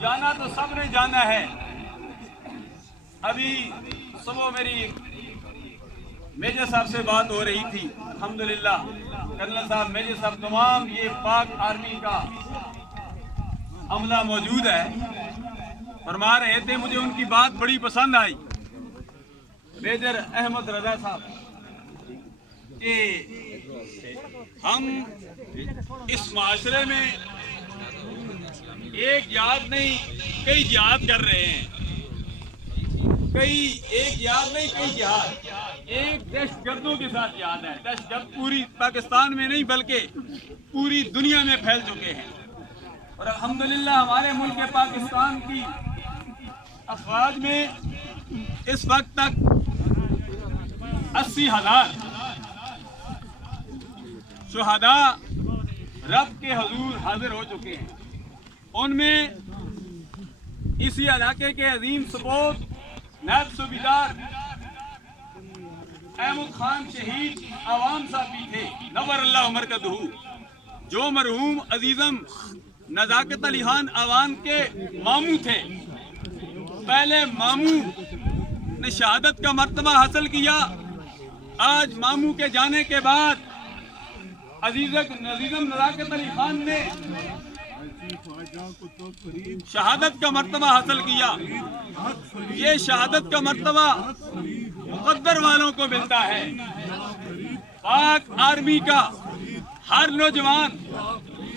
جانا تو سب نے جانا ہے. ابھی صبح میری میجر صاحب سے بات ہو رہی تھی. الحمدللہ کرنل صاحب، میجر صاحب، تمام یہ پاک آرمی کا عملہ موجود ہے. فرما رہے تھے مجھے ان کی بات بڑی پسند آئی، میجر احمد رضا صاحب، کہ ہم اس معاشرے میں ایک جہاد نہیں کئی جہاد کر رہے ہیں. ایک جہاد نہیں کئی جہاد. ایک دہشت گردوں کے ساتھ جہاد ہے. دہشت گرد پوری پاکستان میں نہیں بلکہ پوری دنیا میں پھیل چکے ہیں. اور الحمدللہ ہمارے ملک پاکستان کی افواج میں اس وقت تک 80,000 شہداء رب کے حضور حاضر ہو چکے ہیں. ان میں اسی علاقے کے عظیم سپوت نائب صوبیدار احمد خان شہید عوام صاحب بھی تھے، نور اللہ مرکزہ، جو مرحوم عزیزم نزاکت علی خان عوام کے ماموں تھے. پہلے ماموں نے شہادت کا مرتبہ حاصل کیا. آج ماموں کے جانے کے بعد عزیزم نزاکت علی خان نے شہادت کا مرتبہ حاصل کیا. یہ شہادت کا مرتبہ مقدر والوں کو ملتا ہے. پاک آرمی کا ہر نوجوان،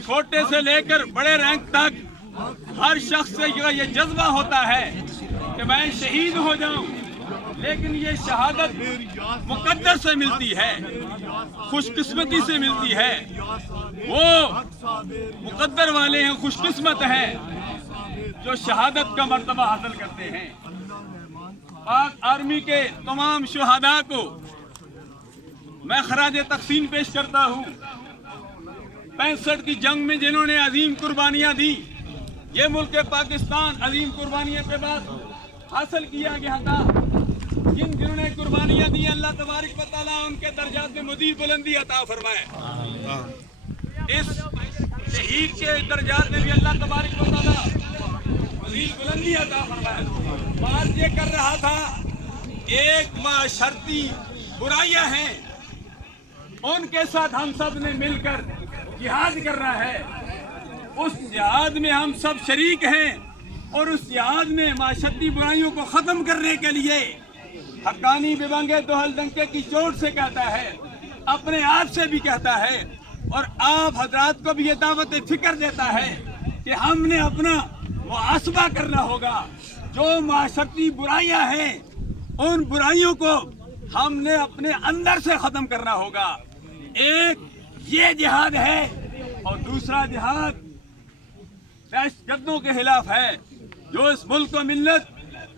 چھوٹے سے لے کر بڑے رینک تک، ہر شخص سے یہ جذبہ ہوتا ہے کہ میں شہید ہو جاؤں. لیکن یہ شہادت مقدر سے ملتی ہے، خوش قسمتی سے ملتی ہے. وہ مقدر والے ہیں، خوش قسمت ہیں جو شہادت کا مرتبہ حاصل کرتے ہیں. پاک آرمی کے تمام شہداء کو میں خراج تحسین پیش کرتا ہوں. 65 کی جنگ میں جنہوں نے عظیم قربانیاں دی، یہ ملک پاکستان عظیم قربانیوں کے بعد حاصل کیا گیا تھا. جنہوں نے قربانیاں دی، اللہ تبارک و تعالیٰ ان کے درجات میں مزید بلندی عطا فرمائے. اس شہید کے درجات میں بھی اللہ تبارک و تعالیٰ مزید بلندی عطا فرمائے. بات یہ کر رہا تھا، ایک معاشرتی برائیاں ہیں، ان کے ساتھ ہم سب نے مل کر جہاد کرنا ہے. اس جہاد میں ہم سب شریک ہیں، اور اس جہاد میں معاشرتی برائیوں کو ختم کرنے کے لیے حقانی ببنگے دوہل ڈنکے کی چوٹ سے کہتا ہے، اپنے آپ سے بھی کہتا ہے، اور آپ حضرات کو بھی یہ دعوت فکر دیتا ہے کہ ہم نے اپنا محاسبہ کرنا ہوگا. جو معاشرتی برائیاں ہیں ان برائیوں کو ہم نے اپنے اندر سے ختم کرنا ہوگا. ایک یہ جہاد ہے، اور دوسرا جہاد دہشت گردوں کے خلاف ہے جو اس ملک و ملت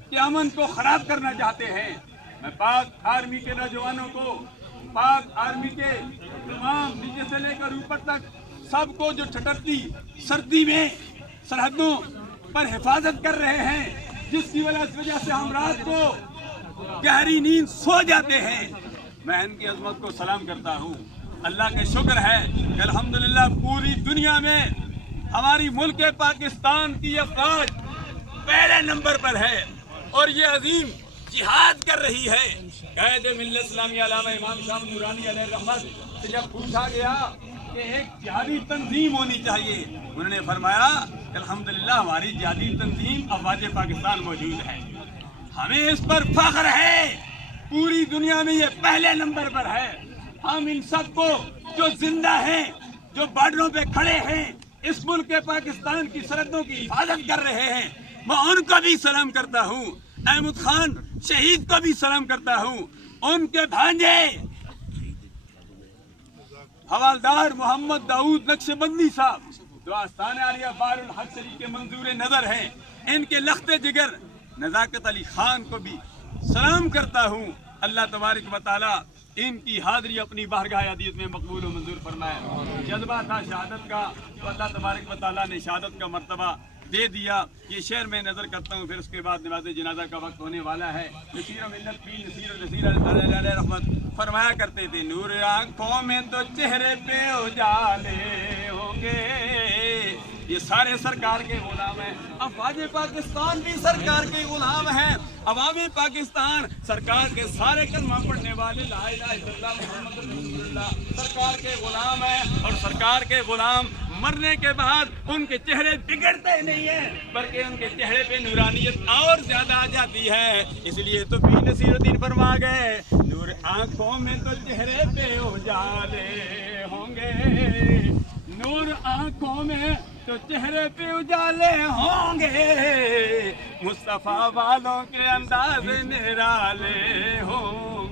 کے امن کو خراب کرنا چاہتے ہیں. میں پاک آرمی کے نوجوانوں کو، پاک آرمی کے تمام نیچے سے لے کر اوپر تک سب کو جو ٹھٹرتی سردی میں سرحدوں پر حفاظت کر رہے ہیں، جس کی وجہ سے ہم رات کو گہری نیند سو جاتے ہیں، میں ان کی عظمت کو سلام کرتا ہوں. اللہ کا شکر ہے کہ الحمدللہ پوری دنیا میں ہماری ملک پاکستان کی افواج پہلے نمبر پر ہے، اور یہ عظیم جہاد کر رہی ہے. قائد ملت اسلامی علامہ امام شاہ نورانی علیہ الرحمت سے جب پوچھا گیا کہ ایک جہادی تنظیم ہونی چاہیے، انہوں نے فرمایا کہ الحمدللہ ہماری جہادی تنظیم افواج پاکستان موجود ہے. ہمیں اس پر فخر ہے، پوری دنیا میں یہ پہلے نمبر پر ہے. ہم ان سب کو جو زندہ ہیں، جو بارڈروں پہ کھڑے ہیں، اس ملک پاکستان کی سرحدوں کی حفاظت کر رہے ہیں، میں ان کو بھی سلام کرتا ہوں. احمد خان شہید کو بھی سلام کرتا ہوں. ان کے بھانجے حوالدار محمد داؤد نقشبندی صاحب جو آستانہ عالیہ بار الحق شریف کے منظور نظر ہیں، ان کے لخت جگر نزاکت علی خان کو بھی سلام کرتا ہوں. اللہ تبارک و تعالیٰ ان کی حاضری اپنی بارگاہ عدیت میں مقبول و منظور فرمائے. جذبہ تھا شہادت کا تو اللہ تبارک و تعالیٰ نے شہادت کا مرتبہ دے دیا. یہ شعر میں نظر کرتا ہوں، پھر اس کے بعد نماز جنازہ کا وقت ہونے والا ہے. نصیر و ملت پیر نصیر علیہ رحمت فرمایا کرتے تھے، نور آنکھوں میں تو چہرے پہ اجالے ہوں گے، یہ سارے سرکار کے غلام ہیں. افواج پاکستان بھی سرکار کے غلام ہیں. عوامی پاکستان سرکار کے سارے کلمہ پڑھنے والے لا الہ الا اللہ محمد رسول اللہ سرکار کے غلام ہیں. اور سرکار کے غلام مرنے کے بعد ان کے چہرے بگڑتے نہیں ہیں بلکہ ان کے چہرے پہ نورانیت اور زیادہ آ جاتی ہے. اس لیے تو پیر نصیر الدین فرما گئے نور آنکھوں میں تو چہرے پہ اجالے ہوں گے, نور آنکھوں میں تو چہرے پہ اجالے ہوں گے, مصطفیٰ والوں کے انداز نرالے ہوں